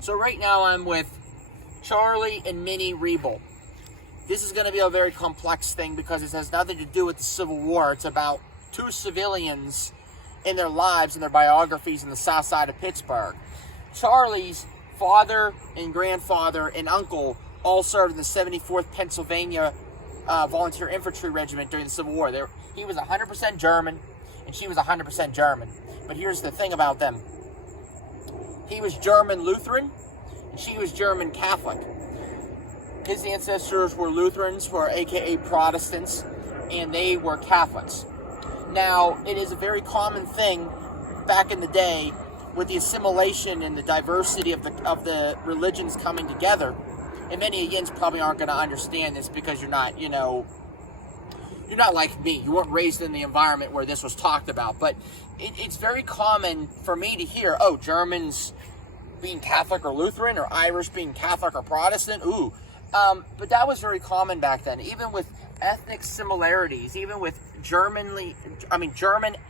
So right now I'm with Charlie and Minnie Riebel. This is going to be a very complex thing because it has nothing to do with the Civil War. It's about two civilians in their lives and their biographies in the south side of Pittsburgh. Charlie's father and grandfather and uncle all served in the 74th Pennsylvania Volunteer Infantry Regiment during the Civil War. He was 100% German and she was 100% German. But here's the thing about them. He was German Lutheran and she was German Catholic. His ancestors were Lutherans, or aka Protestants, and they were Catholics. Now, it is a very common thing back in the day with the assimilation and the diversity of the religions coming together. And many Yins probably aren't going to understand this because you're not, you're not like me. You weren't raised in the environment where this was talked about. But it's very common for me to hear, oh, Germans being Catholic or Lutheran, or Irish being Catholic or Protestant. Ooh. But that was very common back then. Even with ethnic similarities, even with German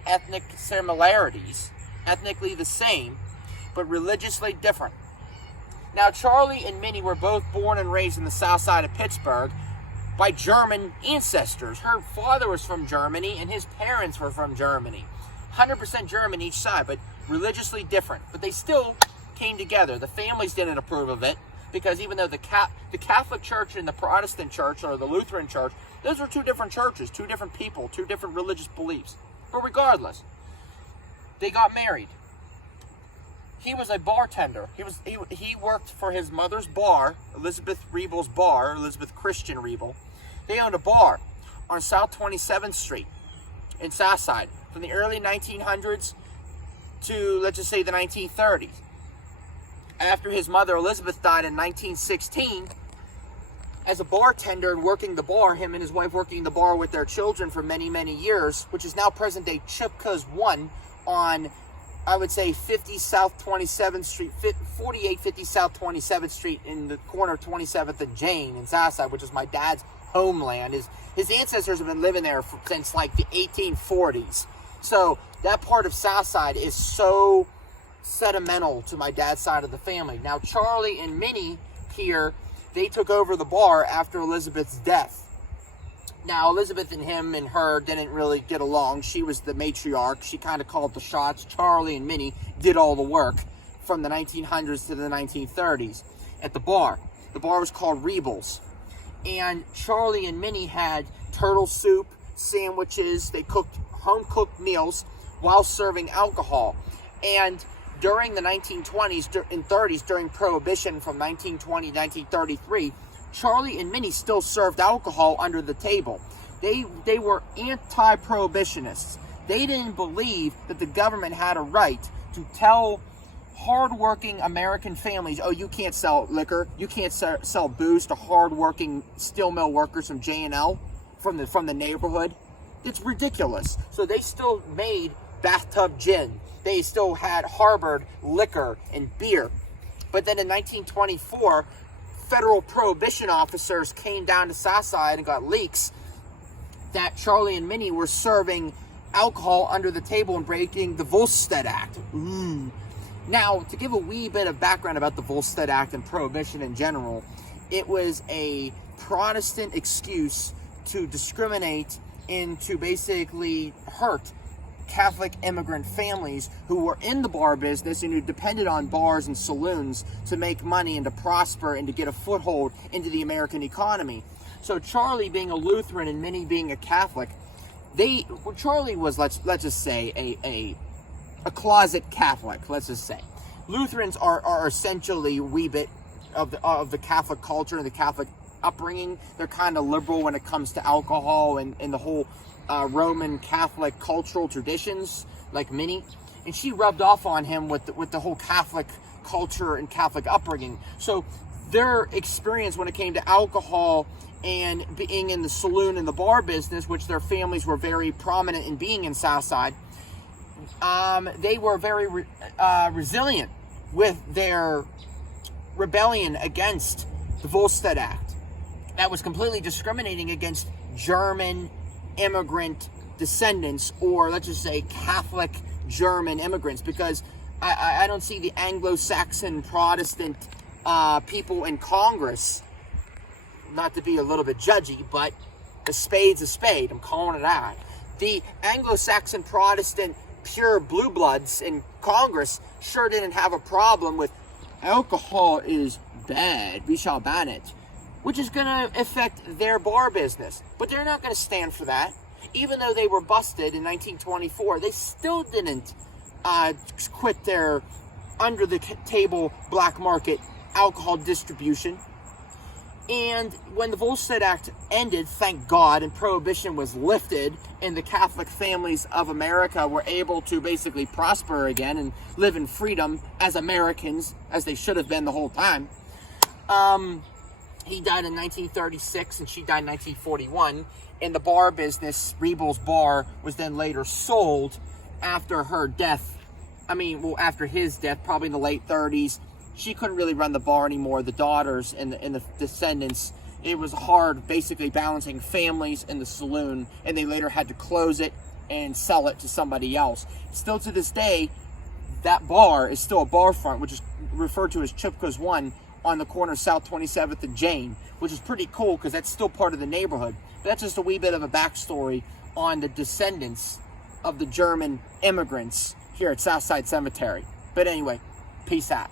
ethnic similarities, ethnically the same, but religiously different. Now, Charlie and Minnie were both born and raised in the south side of Pittsburgh by German ancestors. Her father was from Germany and his parents were from Germany. 100% German each side, but religiously different. But they still came together. The families didn't approve of it because even though the Catholic Church and the Protestant Church, or the Lutheran Church, those are two different churches, two different people, two different religious beliefs. But regardless, they got married. He was a bartender. He worked for his mother's bar, Elizabeth Riebel's bar, Elizabeth Christian Riebel. They owned a bar on South 27th Street in Southside from the early 1900s to, let's just say, the 1930s. After his mother Elizabeth died in 1916, as a bartender and working the bar, him and his wife working the bar with their children for many, many years, which is now present-day Chipka's 1 on, I would say, 50 South 27th Street, 4850 South 27th Street in the corner of 27th and Jane in Southside, which is my dad's homeland. His ancestors have been living there since like the 1840s. So that part of Southside is so sentimental to my dad's side of the family. Now, Charlie and Minnie here, they took over the bar after Elizabeth's death. Now, Elizabeth and him and her didn't really get along. She was the matriarch. She kind of called the shots. Charlie and Minnie did all the work from the 1900s to the 1930s at the bar. The bar was called Riebel's. And Charlie and Minnie had turtle soup, sandwiches. They cooked home-cooked meals while serving alcohol. And during the 1920s and 30s, during Prohibition from 1920 to 1933, Charlie and Minnie still served alcohol under the table. They were anti-prohibitionists. They didn't believe that the government had a right to tell hardworking American families, oh, you can't sell liquor, you can't sell booze to hardworking steel mill workers from J&L, from the neighborhood. It's ridiculous. So they still made bathtub gin. They still had harbored liquor and beer. But then in 1924, federal prohibition officers came down to Southside and got leaks that Charlie and Minnie were serving alcohol under the table and breaking the Volstead Act. Ooh. Now, to give a wee bit of background about the Volstead Act and prohibition in general, it was a Protestant excuse to discriminate and to basically hurt Catholic immigrant families who were in the bar business and who depended on bars and saloons to make money and to prosper and to get a foothold into the American economy. So Charlie being a Lutheran and Minnie being a Catholic, Charlie was, let's just say, a closet Catholic, let's just say. Lutherans are essentially a wee bit of the Catholic culture and the Catholic upbringing. They're kind of liberal when it comes to alcohol and the whole Roman Catholic cultural traditions, like Minnie, and she rubbed off on him with the whole Catholic culture and Catholic upbringing. So their experience when it came to alcohol and being in the saloon and the bar business, which their families were very prominent in being in Southside, they were very resilient with their rebellion against the Volstead Act. That was completely discriminating against German immigrant descendants, or let's just say Catholic German immigrants, because I don't see the Anglo-Saxon Protestant people in Congress, not to be a little bit judgy, but a spade's a spade. I'm calling it that. The Anglo-Saxon Protestant pure blue bloods in Congress sure didn't have a problem with alcohol is bad, we shall ban it, which is going to affect their bar business. But they're not going to stand for that. Even though they were busted in 1924, they still didn't quit their under-the-table black market alcohol distribution. And when the Volstead Act ended, thank God, and Prohibition was lifted, and the Catholic families of America were able to basically prosper again and live in freedom as Americans, as they should have been the whole time. He died in 1936, and she died in 1941. And the bar business, Riebel's Bar, was then later sold after her death. After his death, probably in the late 30s. She couldn't really run the bar anymore. The daughters and the descendants, it was hard basically balancing families in the saloon, and they later had to close it and sell it to somebody else. Still to this day, that bar is still a bar front, which is referred to as Chipka's 1 on the corner of South 27th and Jane, which is pretty cool because that's still part of the neighborhood. But that's just a wee bit of a backstory on the descendants of the German immigrants here at Southside Cemetery. But anyway, peace out.